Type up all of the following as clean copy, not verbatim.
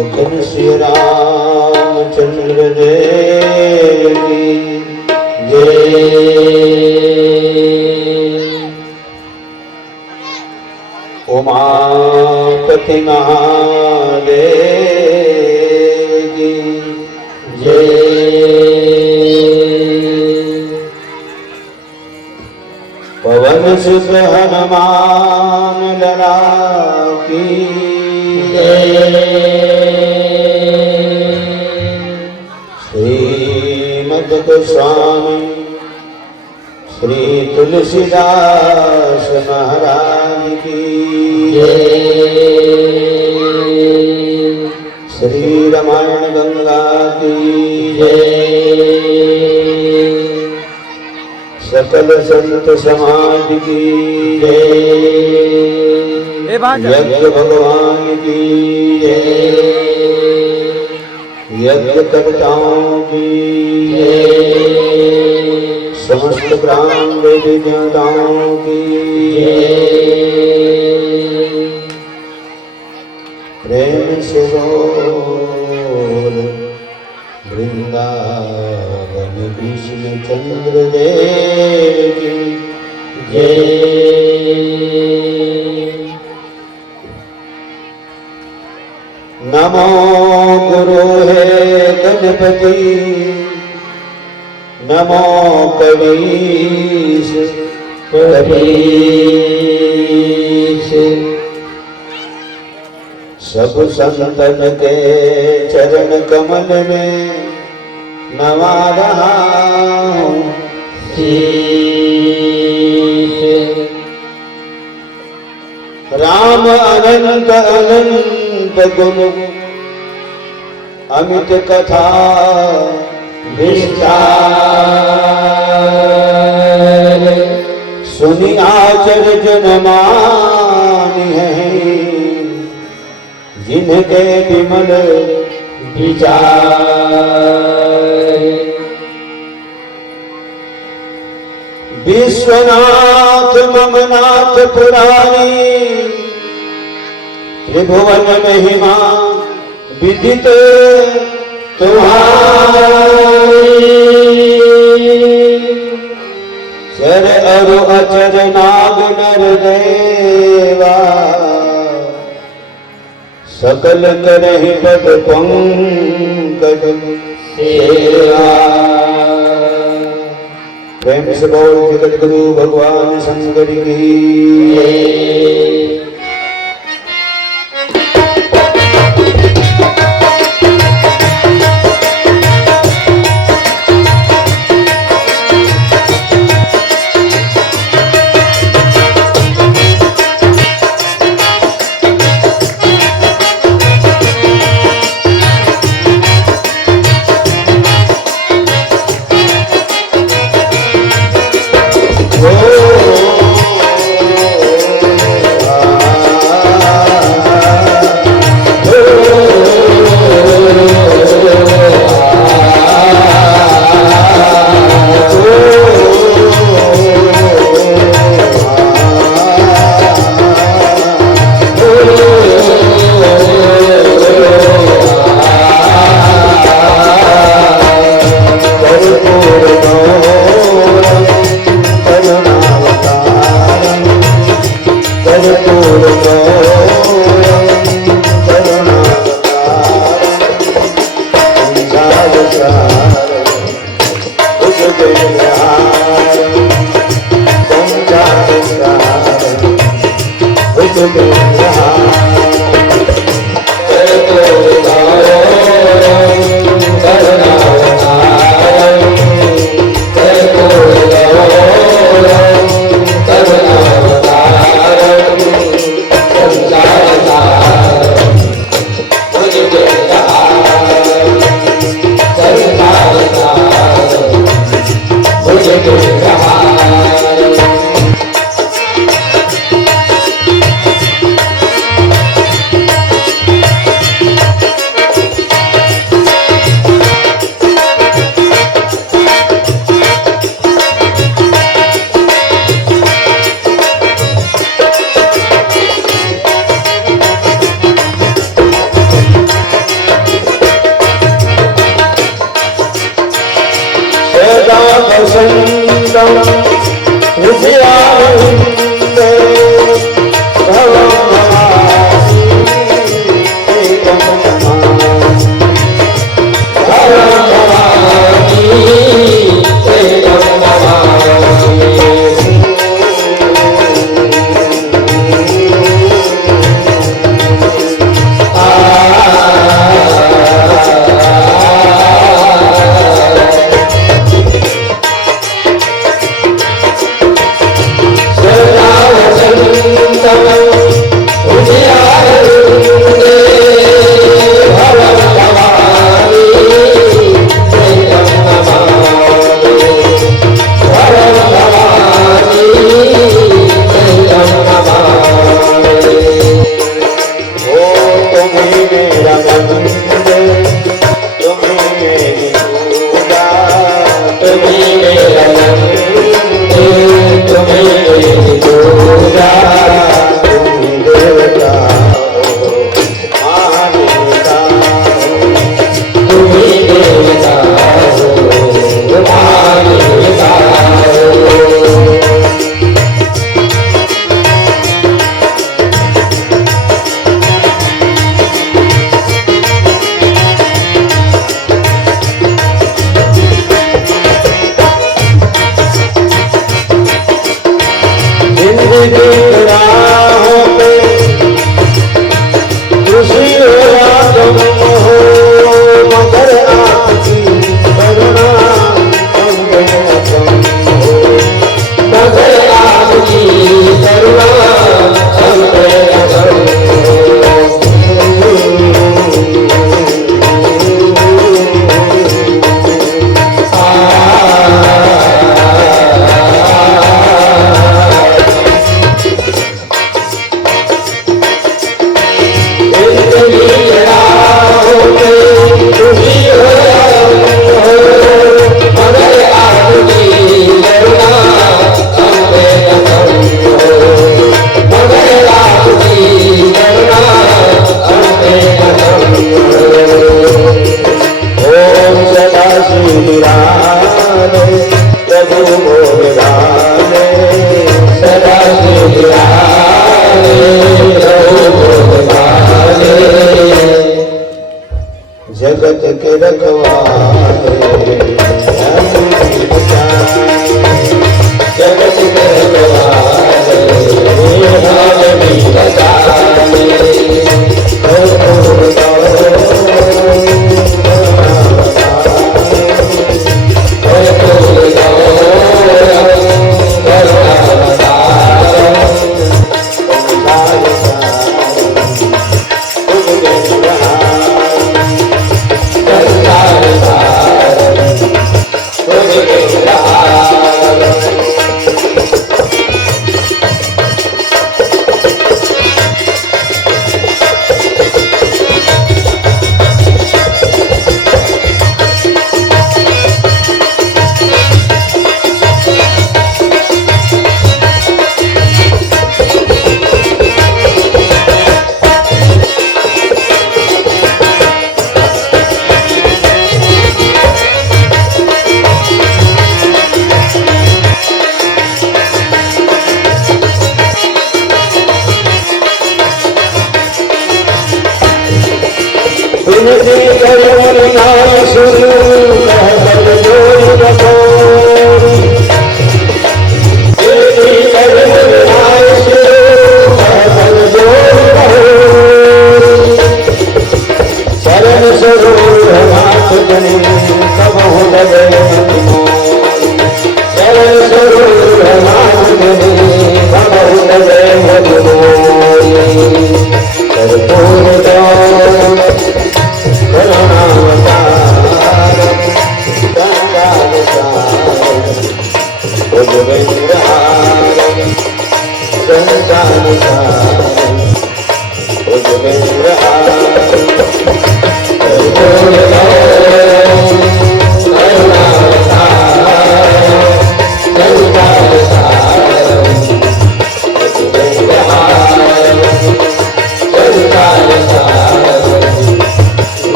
लखन श्री रामचंद्र देव की जय। उमापति महादेव की जय। पवन सुत हनुमान लला की जय। श्रीमद् गोस्वामी श्री तुलसीदास महाराज की जय। श्री रामायण गंगा की जय। सकल संत समाज की जय। यज्ञ भगवान की जय। यज्ञ कर्ताओं की जय। समस्त ग्राम वेद जनताओं की जय। प्रेम से बोल वृंदावन कृष्ण चंद्र देव की जय। नमो गुरु है गणपति नमो कवीश कवीश। सब संतन के चरण कमल में नवा रहा हूँ शीश। राम अनंत अनंत गुण अमित कथा विस्तार। सुनी आचर्य जन मानी है जिनके विमल विचार। विश्वनाथ ममनाथ पुरारी त्रिभुवन महिमा विदित तुम्हारी। चर अरु अचर नाग नर देवा सकल करहि पद पंकज सेवा। प्रेम से बोल जगत गुरु भगवान शंकर की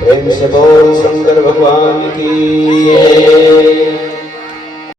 प्रेम से बोल शंकर भगवान की